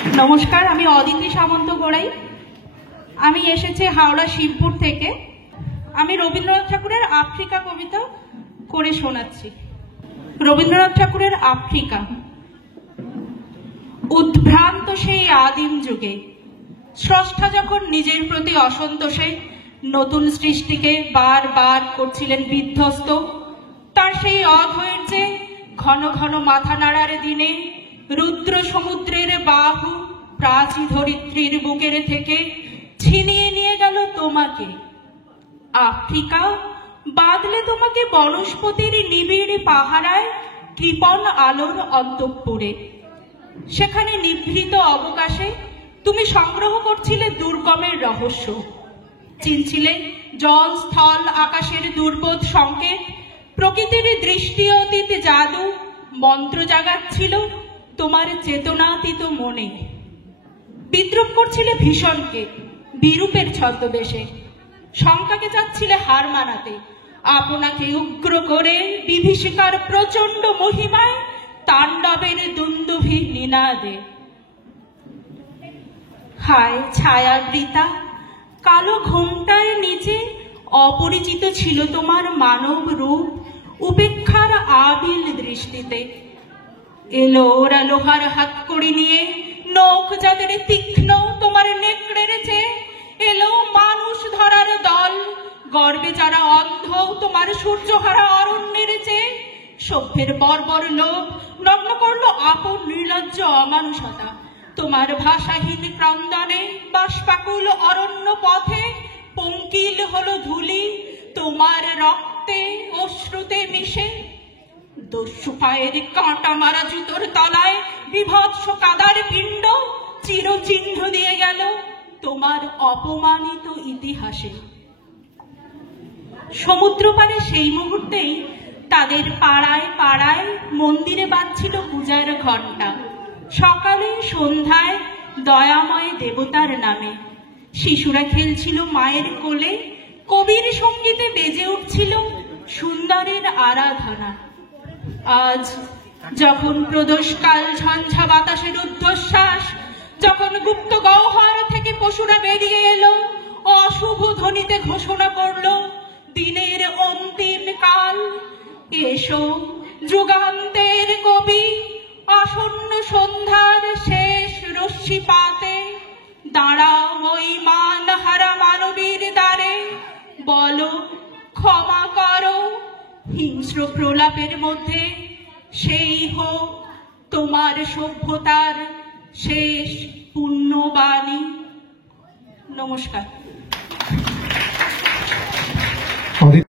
নমস্কার, আমি অদিতি সামন্ত গোড়াই। আমি এসেছি হাওড়া শিবপুর থেকে। আমি রবীন্দ্রনাথ ঠাকুরের আফ্রিকা কবিতা করে শোনাচ্ছি। রবীন্দ্রনাথ ঠাকুরের আফ্রিকা। উদ্ভ্রান্ত সেই আদিম যুগে স্রষ্টা যখন নিজের প্রতি অসন্তোষে নতুন সৃষ্টিকে বারবার করছিলেন বিধ্বস্ত, তার সেই অধৈর্যে ঘন ঘন মাথা নাড়ার দিনে রুদ্র সমুদ্রের বাহু প্রাচী ধরিত্রীর বুকের থেকে ছিনিয়ে নিয়ে গেল তোমাকে। আফ্রিকা বাদলে তোমাকে বনস্পতির নিবিড় পাহারায় কৃপণ আলোর অন্তঃপুরে। সেখানে নিভৃত অবকাশে তুমি সংগ্রহ করছিলে দুর্গমের রহস্য, চিনছিলে জল স্থল আকাশের দুর্বোধ সংকেত, প্রকৃতির দৃষ্টি অতীত জাদু মন্ত্র জাগাচ্ছিল তোমার চেতনাতীত মনে। বিদ্রুপ করছিলে ভীষণকে বিরূপের ছদ্মবেশে, শঙ্কাকে চাচ্ছিলে হার মানাতে, আপনাকে উগ্র করে বিভীষিকার প্রচন্ড মহিমায় তাণ্ডবের দুন্দুভি নিনাদে। হায় ছায়াবৃতা কালো ঘোমটার নিচে অপরিচিত ছিল তোমার মানব রূপ উপেক্ষার আবিল দৃষ্টিতে। এলো ওরা লোহার হাত কড়ি নিয়ে, নখ যাদের তীক্ষ্ণ তোমার নেকড়ের চেয়ে। এলো মানুষ ধরার দল, গর্বে যারা অন্ধ তোমার সূর্যহারা অরণ্যের চেয়ে। সভ্যের বর্বর লোভ নগ্ন করলো আপন নির্লজ্জ অমানুষতা তোমার ভাষাহীন ক্রন্দনে। বাষ্পাকুল অরণ্য পথে পঙ্কিল হলো ধুলি তোমার রক্তে অশ্রুতে মিশে। দস্যু পায়ের কাঁটা মারা জুতোর তলায় বিভৎস কাদার পিণ্ড চিরচিহ্ন দিয়ে গেল তোমার অপমানিত ইতিহাসে। সমুদ্র পারে সেই মুহূর্তেই তাদের পাড়ায় পাড়ায় মন্দিরে বাজছিল পূজার ঘণ্টা। সকালে সন্ধ্যায় দয়াময় দেবতার নামে শিশুরা খেলছিল মায়ের কোলে, কবির সঙ্গীতে বেজে উঠছিল সুন্দরের আরাধনা। আজ যখন প্রদোষকাল ঝঞ্ঝা বাতাসের ঊর্ধ্বশ্বাস, যখন গুপ্ত গহ্বর থেকে পশুরা বেরিয়ে এলো, অশুভ ধ্বনিতে ঘোষণা করলো দিনের অন্তিম কাল। এসো যুগান্তের কবি, আসন্ন সন্ধ্যার শেষ রশ্মিপাতে দাঁড়াও ওই মানহারা মানবীর দ্বারে। বলো ক্ষমা করো হিংস্র প্রলাপের মধ্যে, সেই হোক তোমার সভ্যতার শেষ পুণ্যবাণী। নমস্কার।